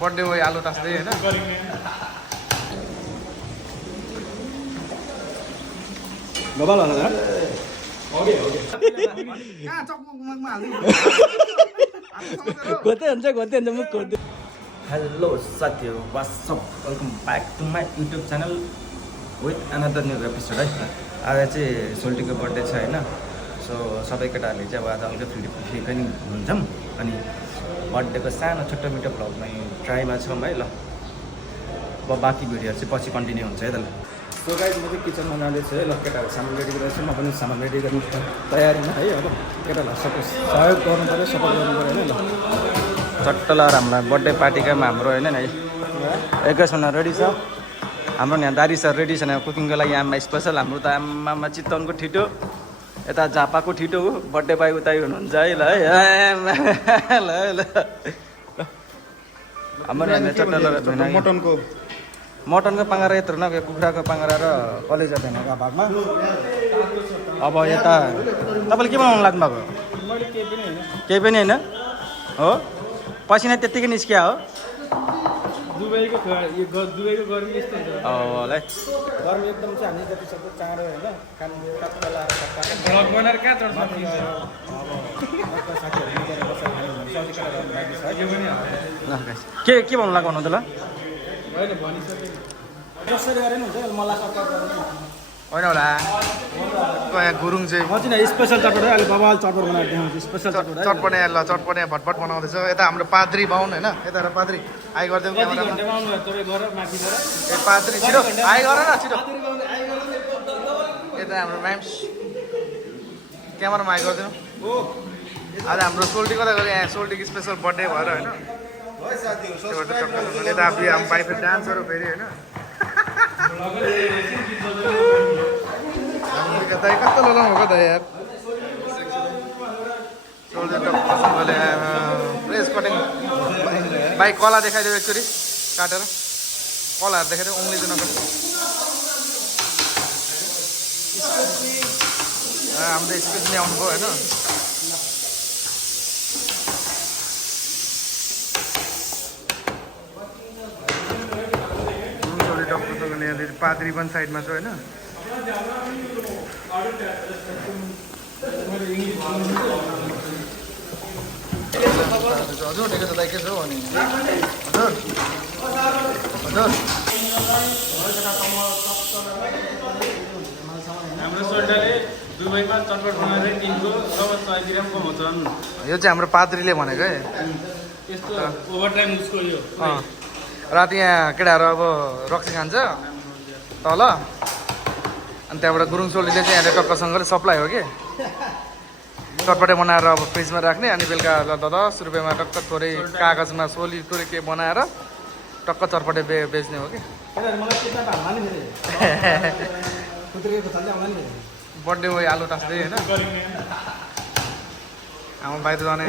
birthday हो आलु टास्दै हैन गबाल होला त ओके कहाँ चकमकमा हाल्दै गोते हुन्छ म गोते हेलो साथीहरू what's up welcome back to my YouTube channel with another new episode है आज चाहिँ सोल्टीको बर्थडे छ होइन सो सबै केटाहरूले चाहिँ अब आज हल्का फ्री पनि हुन्छौँ अनि बर्थडेको सानो छोटो मिठो भ्लगमै ट्राईमा छौँ है ल अब बाँकी भिडियोहरू चाहिँ पछि कन्टिन्यू हुन्छ है त ल सो गाइज म चाहिँ किचनमा जाँदैछु है ल केटाहरू सामान रेडी गरिरहेछु म पनि सामान रेडी गर्नु तयारीमा है अब केटाहरूलाई सहयोग गर्नु पऱ्यो सपोर्ट गर्नु पऱ्यो होइन ल चट्ट लगाएर हाम्रो बर्थडे पार्टीकामा हाम्रो होइन नि एकैछिनमा रेडी छ हाम्रो यहाँ दारी सर रेडी छैन कुकिङको लागि आमा स्पेसल हाम्रो त आमामा चितवनको ठिटो यता झापाको ठिटो हो बर्थडे बाई उतै हुनुहुन्छ है ल है ल ल हाम्रो यहाँ चट्ट लगाएर मटनको पाङ्ग्रा यत्रो न कुखुराको पाङ्ग्रा र कलेजा भेनाको भागमा अब यता तपाईँले के बनाउनु लाग्नु भएको केही पनि होइन हो पसिना त्यत्तिकै निस्किया हो दुबईको गर्मी यस्तो हुन्छ होला गर्मी एकदम चाहिँ हामी जति सक्दो चाँडो होइन काम टक्क लगाएर भ्लग बनाएर कहाँ चढ्छ के भन्नु लगाउनु त ल होइन भनिसकेँ जसरी गरे नि हुन्छ मलाई सपोर्ट गर्नु होइन होला यहाँ गुरुङ चाहिँ म चाहिँ स्पेसल चटपट अहिले बबाल चटपट बनाएर देखाउँछु स्पेसल चटपट चटपटे ल चटपटे भटभट बनाउँदैछ यता हाम्रो पाद्री बाहुन होइन यता पाद्री आइ गरिदिउँ कति घन्टामा आउनु भयो तपाईँ गर माथि गर ए पाद्री छिटो आइ गर न छिटो यता हाम्रो म्याम्स क्यामेरामा आइ गरिदिनु आज हाम्रो सोल्टी कता गयो यहाँ सोल्टीको स्पेसल बर्थडे भएर होइन यता हाम्रो बाइफेर डान्सहरू फेरि होइन दाइ कस्तो लोलाउनु भएको त यार सोल्जरले प्रेस कटिङ बाइक कला देखाइदियो एकचोटि काटेर कलाहरू देखाइदियो उङ्ली चाहिँ नकाट्छ हाम्रो स्पेस नै आउनुभयो होइन यहाँनिर पाद्री पनि साइडमा छ होइन हजुर ठिकै छ दाइ के छ हौ अनि हजुर हजुर हाम्रो सोल्डरले दुबईमा चटपट बनाएर टिमको सब सयतिर पनि कमाउँछन् यो चाहिँ हाम्रो पाद्रीले भनेको है त्यस्तो ओभरटाइम उसको यो राति यहाँ केटाहरू अब रक्सी खान्छ तल अनि त्यहाँबाट गुरुङ सोलीले चाहिँ यहाँ टक्कसँगले सप्लाई हो कि चटपटे बनाएर अब फ्रिजमा राख्ने अनि बेलुका 10 रुपियाँमा टक्क थोरै कागजमा सोली थोरै के बनाएर टक्क चटपटे बेच्ने हो कि बर्थडे हो आलु टास्दै होइन हाम्रो बाहिर जाने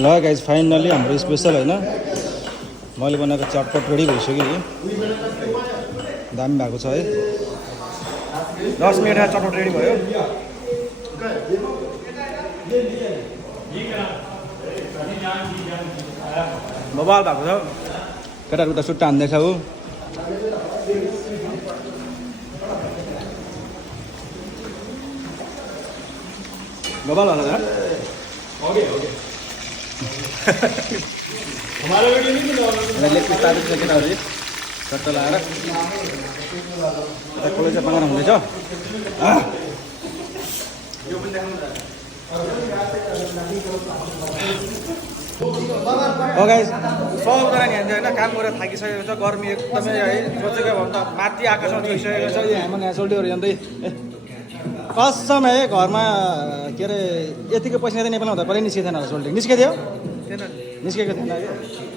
ल गाइज फाइनली हाम्रो स्पेसल होइन मैले बनाएको चटपट रेडी भइसक्यो कि दामी भएको छ है 10 मिनटमा चटपट रेडी भयो बबाल भएको छ केटाहरू उता सुट्टा हान्दैछ हो बबाल होला त केटाहरू चट्ट लगाएर कलेजा पाङ्ग्रा हुँदैछ गाइस सबजना यहाँ होइन काम गरेर थाकिसकेको छ गर्मी एकदमै है सोचेको भन्दा माथि आकाशमा छोइसकेको छ यो हाम्रो यहाँ सोल्टीहरू जाँदै कसम है घरमा के अरे यतिको पैसा चाहिँ नेपालमा हुँदा पहिल्यै निस्केको थिएन होला सोल्टी निस्केको थियो निस्केको थिएन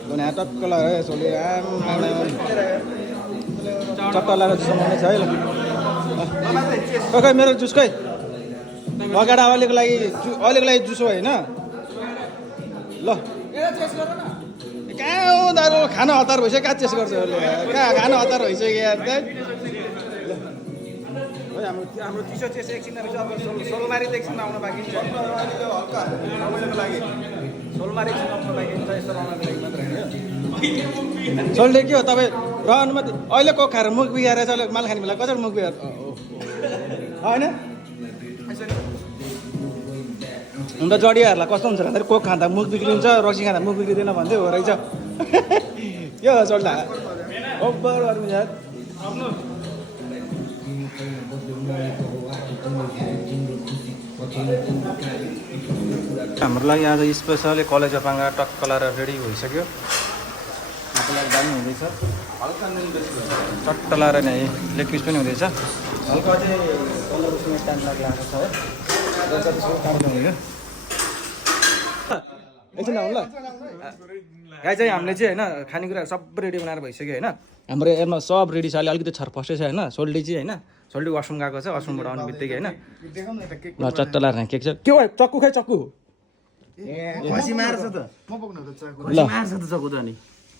कि यहाँ टक्क लगाएर सोल्टी चट्ट लगाएर जुस बनाउने छ है ल खै मेरो जुस खै अगाडि अहिलेको लागि जुस हो होइन ल कहाँ हो दाजु खाना हतार भइसक्यो कहाँ चेस गर्छ कहाँ खाना हतार भइसक्यो यार है हाम्रो चिसो चिसो एकछिन सोलमारी त एकछिन आउन बाँकी छ सोलमारी एकछिन आउन बाँकी छ यस्तो रमाइलो लागि मात्र होइन सोल्टे के हो तपाईँ रहनु मात्रै अहिले कोक खाएर मुख बिगाएर चाहिँ माल खाने बेला कसरी मुख बिगार होइन हुन त जडियाहरूलाई कस्तो हुन्छ भन्दाखेरि कोक खाँदा मुख बिग्रिन्छ रक्सी खाँदा मुख बिग्रिँदैन भन्दै हो रहेछ के हो सोल्टा ओभर गर्नु यार हाम्रो लागि आज स्पेसली कलेज पाङ्गा टक्क लाएर रेडी भइसक्यो दामी हुँदैछ हल्का चट्ट लाएर नै लेग पिस पनि हुँदैछ हल्का चाहिँ 15-20 मिनट टाइम लाग्छ है एकछिन आउनु ल गाई चाहिँ हामीले चाहिँ होइन खानेकुरा सबै रेडी बनाएर भइसक्यो होइन हाम्रो हेर्न सब रेडी छ अहिले अलिकति छरफस्टै छ होइन सोल्टी चाहिँ होइन सोल्टी वासरुम गएको छ वासरुमबाट आउने बित्तिकै होइन ल चट्ट लाएर केक छ के भयो चक्कु खै चक्कु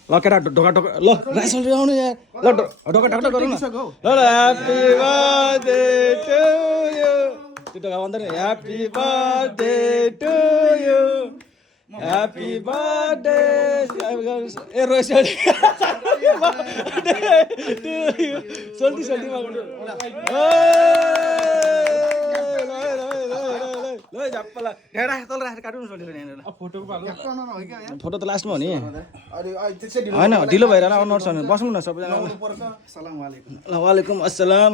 ल केटा ढोका ढोका ल राइसोल्टी आउनु यहाँ ल ढोका ढोका गरौँ न ल ह्याप्पी बर्थडे टु यु त्यो ढोका भन्दैन happy birthday to you happy birthday ए रोइसोल्टी सोल्टी सोल्टी फोटो त लास्टमा हो नि होइन ढिलो भएर आउनुहोस् भने बसौँ न सबैजना वालेकुम अस्सलाम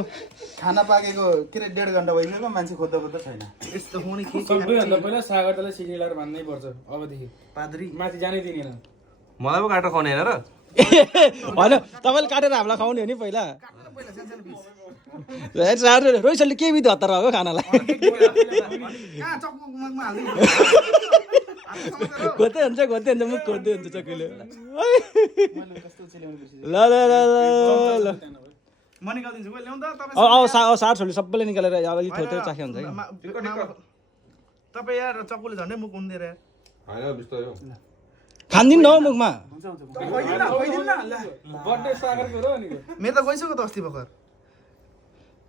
खाना पाकेको के अरे 1.5 घन्टा भइसक्यो मान्छे खोज्दा खोज्दा छैन यस्तो हुने के सबैभन्दा पहिला सागरलाई सिक्री लाएर भन्नै पर्छ अबदेखि पाद्री माथि जानै दिनेन मलाई पो काटेर खुवाउने होइन र होइन तपाईँले काटेर हामीलाई खुवाउने हो नि पहिला रोइसले के बित्यो हतार भएको खानालाई खोज्दै हुन्छ मुख खोज्दै हुन्छ चक्कीले ल ल ल ल सार छोडी सबैले निकालेर अलिक थोरै थोरै चाख्या हुन्छ कि तपाईँ यार चक्कुले झन्डै मुख हुँदैन खान्दिन न हौ मुखमा मेरो त गइसक्यो त अस्ति भर्खर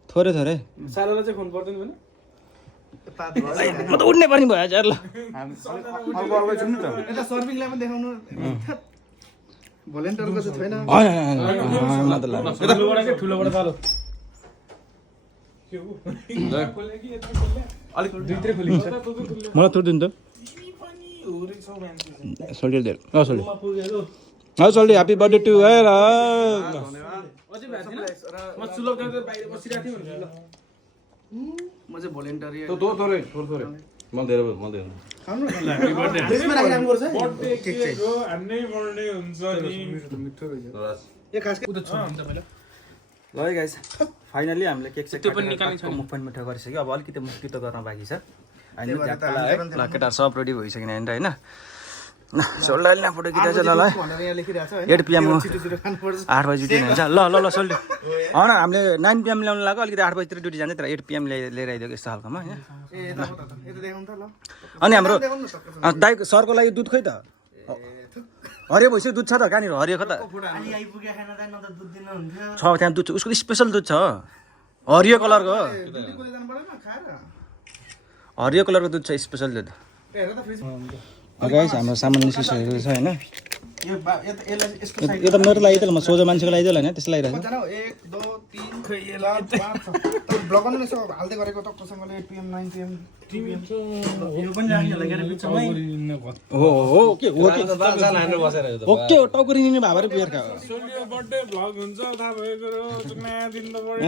थोरै थोरै सालालाई चाहिँ खुन पर्दैन भने म त उड्ने पनि भयो यार ल यता सर्भिङलाई पनि देखाउनु भोलिन्टियरको चाहिँ छैन ठुलोबाट चालो अलिक दुईतिर खोलिन्छ मलाई थोरै दिनु त सोल्टी सोल्टी सोल्टी ह्याप्पी बर्थडे टु है र म सुलभ गरेर बाहिर बसिरहेको थिएँ भने ल म चाहिँ भोलिन्टियर ल है गाइस फाइनली हामीले केक सेक मुख पनि मिठो गरिसक्यो अब अलिकति मुख पितो गर्न बाँकी छ ल केटाहरू सब रेडी भइसक्यो नि होइन सोल्डाले न फोटो खिचाउँछ ल 8 PM 8 बजी ड्युटी हुन्छ ल ल ल सोल्डी होइन हामीले 9 PM ल्याउनु लाग्यो अलिकति 8 बजीतिर ड्युटी जान्छ तर 8 PM लिएर आइदिएको यस्तो खालकोमा होइन अनि हाम्रो दाइ सरको लागि दुध खोइ त हरियो भइसक्यो दुध छ त कहाँनिर हरियो कता छ त्यहाँ दुध छ उसको स्पेसल दुध छ हरियो कलरको हरियो कलरको दुध छ स्पेसल दुध गाइस हाम्रो सामान निस्किसकेको छ होइन यो त मेरो लागि त म सोझो मान्छेको लागि होइन त्यसलाई लागिरहेको 1 2 3 ब्लग गर्नु यसो हाल्दै गरेको टक्कसँगले 8 PM 9 PM 3 PM यो पनि राख्नु लागि बिचमै हो के ओके टाउकुरी निने भाबरे बियर खा सोल्डियो बर्थडे भ्लग हुन्छ थाहा भएको नयाँ दिन त बढी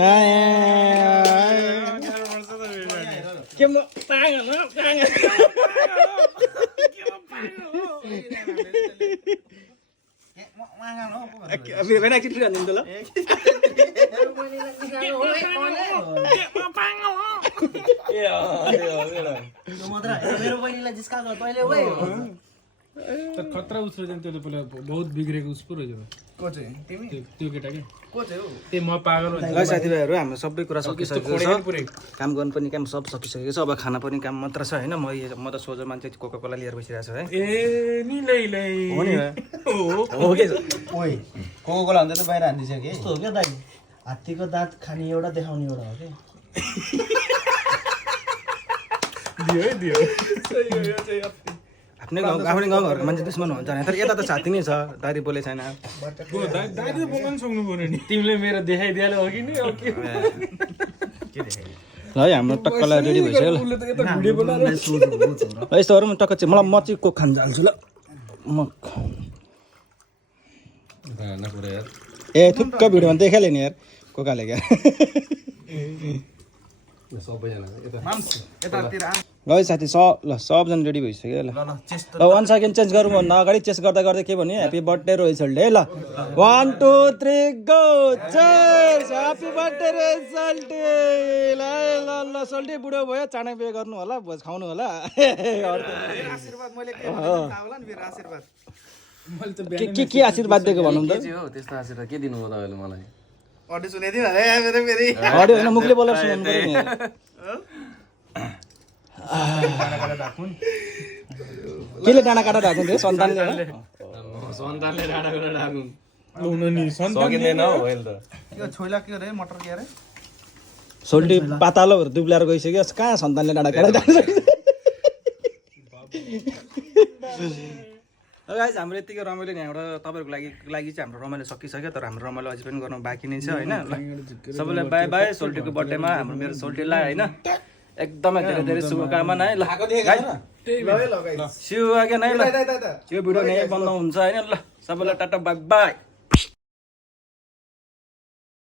के म पागल बेना एकछिन फिर हान्दिनु त ल खतरा उसले चाहिँ त्यसले पहिला बहुत बिग्रेको उस पो रहेछ को चाहिँ तिमी त्यो केटा के को चाहिँ हो त्यही म पागल ल साथीभाइहरू हाम्रो सबै कुरा सकिसकेको छ काम गर्नु पनि काम सब सकिसकेको छ अब खाना पनि काम मात्र छ होइन म त सोझो मान्छे कोका कोला लिएर बसिरहेको छु है ए नि लै हो नि हो के ओइ कोका कोला हुन्छ त बाहिर हान्दिछ के यस्तो हो के दाइ हात्तीको दाँत खाने एउटा देखाउने एउटा हो के दियो है दियो आफ्नै गाउँघरको मान्छे दुश्मन हुन्छ भने तर यता त साथी नै छ दारी बोले छैन दाइ त बोल्न सक्नु पर्यो नि तिमीले मेरो देखाइदिहाल्यो अघि नै अब के ल है हाम्रो टक्कलाई रेडी भइसक्यो ल उसले त यता भिडियो बनाएर ल यस्तोहरू पनि टक्क चाहिँ मलाई म चाहिँ कोक खान जान्छु ल मक ए थुक्क भिडियोमा देखाइले नि यार कोकाले क्या यतातिर ल है साथी सबजना रेडी भइसक्यो ल ल 1 सेकेन्ड चेन्ज गरौँ भन्दा अगाडि चेस गर्दा गर्दै के भन्यो ह्याप्पी बर्थडे रोहित सोल्टे ल 1 2 3 गो चेस ह्याप्पी बर्थडे रोहित सोल्टे ल ल ल सोल्टे बुढो भयो चाँडै बिहे गर्नु होला भोज खाउनु होला आशीर्वाद मैले के थाहा होला नि मेरो आशीर्वाद के आशीर्वाद दिएको भन्नु त हो त्यस्तो आशीर्वाद के दिनुभयो तपाईँले मलाई अडियो सुनाइदिनु होला है फेरि अडियो होइन मुखले बोलेर सुनाउनु पर्यो नि केले डाँडा काटेर राख्नु थियो सन्तानले सन्तानले डाँडा गरेर राख्नु हुन नि सकिँदैन हौ अहिले त यो छोइला के अरे मटर के अरे सोल्टी पातालोहरू दुब्लाएर गइसक्यो कहाँ सन्तानले डाँडा काटेर राख्नु गाइज हाम्रो यतिकै रमाइलो नि यहाँबाट तपाईँहरूको लागि चाहिँ हाम्रो रमाइलो सकिसक्यो तर हाम्रो रमाइलो अझै पनि गर्नु बाँकी नै छ होइन ल सबैलाई बाई बाई सोल्टीको बर्थडेमा हाम्रो मेरो सोल्टीलाई होइन एकदमै धेरै धेरै शुभकामना है ल सिउ अगेन है ल यो भिडियो नै बन्द हुन्छ होइन ल सबैलाई टाटा बाई बाई